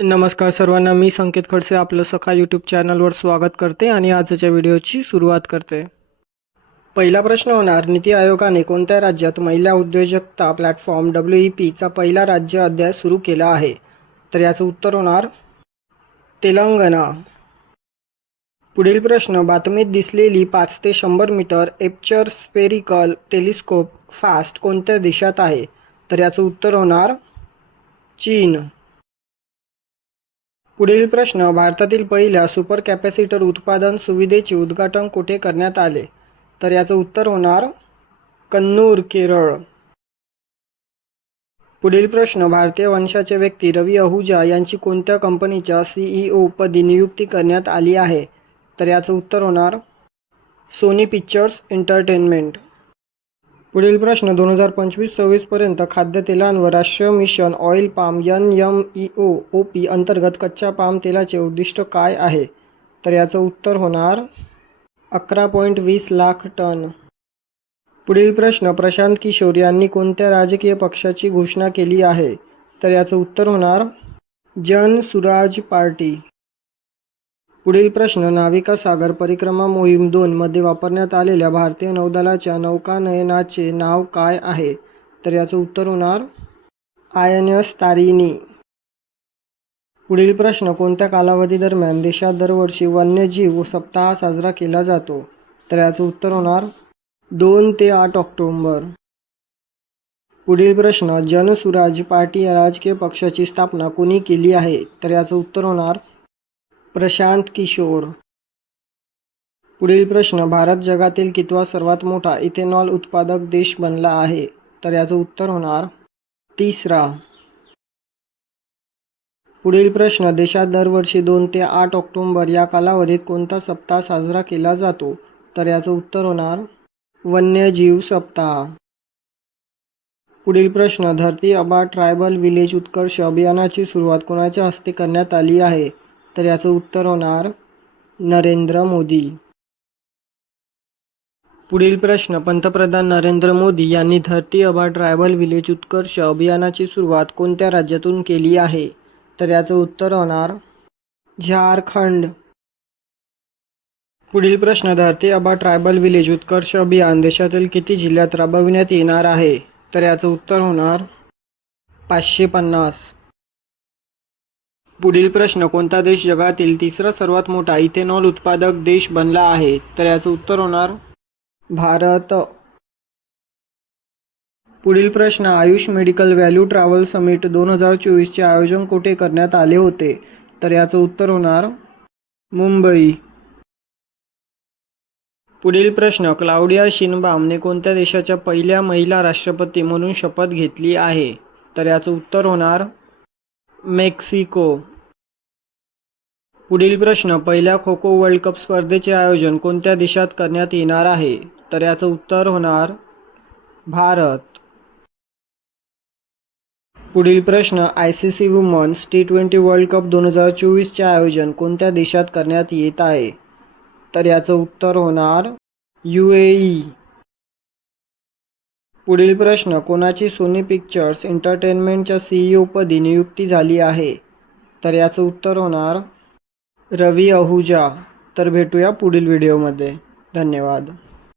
नमस्कार सर्वांना मी संकेत खडसे आपलं सखा यूट्यूब चॅनलवर स्वागत करते आणि आजच्या व्हिडिओची सुरुवात करते. पहिला प्रश्न होणार नीती आयोगाने कोणत्या राज्यात महिला उद्योजकता प्लॅटफॉर्म डब्ल्यू ई पीचा पहिला राज्य अध्याय सुरू केला आहे? तर याचं उत्तर होणार तेलंगणा. पुढील प्रश्न बातमीत दिसलेली पाच ते शंभर meter aperture spherical telescope FAST कोणत्या देशात आहे? तर याचं उत्तर होणार चीन. पुढील प्रश्न भारतातील पहिल्या सुपर कॅपॅसिटर उत्पादन सुविधेचे उद्घाटन कुठे करण्यात आले? तर याचं उत्तर होणार कन्नूर केरळ. पुढील प्रश्न भारतीय वंशाचे व्यक्ती रवी अहुजा यांची कोणत्या कंपनीच्या सीईओ पदी नियुक्ती करण्यात आली आहे? तर याचं उत्तर होणार सोनी पिक्चर्स एंटरटेनमेंट. पुढील प्रश्न दोन हजार पंचवीस सव्वीसपर्यंत खाद्यतेलांवर राष्ट्रीय mission oil palm N M E O O P अंतर्गत कच्च्या पाम तेलाचे उद्दिष्ट काय आहे? तर याचं उत्तर होणार अकरा पॉईंट वीस लाख टन. पुढील प्रश्न प्रशांत किशोर यांनी कोणत्या राजकीय पक्षाची घोषणा केली आहे? तर याचं उत्तर होणार जन सुराज पार्टी. पुढील प्रश्न नाविका सागर परिक्रमा मोहीम दोनमध्ये वापरण्यात आलेल्या भारतीय नौदलाच्या नौकानयनाचे नाव काय आहे? तर याचं उत्तर होणार आय एन एस तारिणी. पुढील प्रश्न कोणत्या कालावधी दरम्यान देशात दरवर्षी वन्यजीव सप्ताह साजरा केला जातो? तर याचं उत्तर होणार दोन ते आठ ऑक्टोंबर. पुढील प्रश्न जनसुराज पार्टी या राजकीय पक्षाची स्थापना कोणी केली आहे? तर याचं उत्तर होणार प्रशांत किशोर. पुढील प्रश्न भारत जगातील कितवा सर्वात मोठा इथेनॉल उत्पादक देश बनला आहे? तर याचं उत्तर होणार तिसरा. पुढील प्रश्न देशात दरवर्षी दोन ते आठ ऑक्टोंबर या कालावधीत कोणता सप्ताह साजरा केला जातो? तर याचं उत्तर होणार वन्यजीव सप्ताह. पुढील प्रश्न धरती अबा ट्रायबल विलेज उत्कर्ष अभियानाची सुरुवात कोणाच्या हस्ते करण्यात आली आहे? तर याचं उत्तर होणार नरेंद्र मोदी. पुढील प्रश्न पंतप्रधान नरेंद्र मोदी यांनी धरती अबा ट्रायबल विलेज उत्कर्ष अभियानाची सुरुवात कोणत्या राज्यातून केली आहे? तर याचं उत्तर होणार झारखंड. पुढील प्रश्न धरती अबा ट्रायबल विलेज उत्कर्ष अभियान देशातील किती जिल्ह्यात राबविण्यात येणार आहे? तर याचं उत्तर होणार पाचशे पन्नास. पुढील प्रश्न कोणता देश जगातील तिसरा सर्वात मोठा इथेनॉल उत्पादक देश बनला आहे? तर याचं उत्तर होणार भारत. पुढील प्रश्न Ayush medical value travel summit दोन हजार चोवीसचे आयोजन कुठे करण्यात आले होते? तर याचं उत्तर होणार मुंबई. पुढील प्रश्न क्लाउडिया शिनबामने कोणत्या देशाच्या पहिल्या महिला राष्ट्रपती म्हणून शपथ घेतली आहे? तर याचं उत्तर होणार मेक्सिको. पुढील प्रश्न पहिल्या खो खो वर्ल्ड कप स्पर्धेचे आयोजन कोणत्या देशात करण्यात येणार आहे? तर याचं उत्तर होणार भारत. पुढील प्रश्न I C C women's T twenty world cup दोन हजार चोवीसचे आयोजन कोणत्या देशात करण्यात येत आहे? तर याचं उत्तर होणार यू ए ई. पुढील प्रश्न कोणाची सोनी पिक्चर्स एंटरटेनमेंटच्या सीईओपदी नियुक्ती झाली आहे? तर याचं उत्तर होणार रवी अहुजा. तर भेटूया पुढील व्हिडिओमध्ये. धन्यवाद.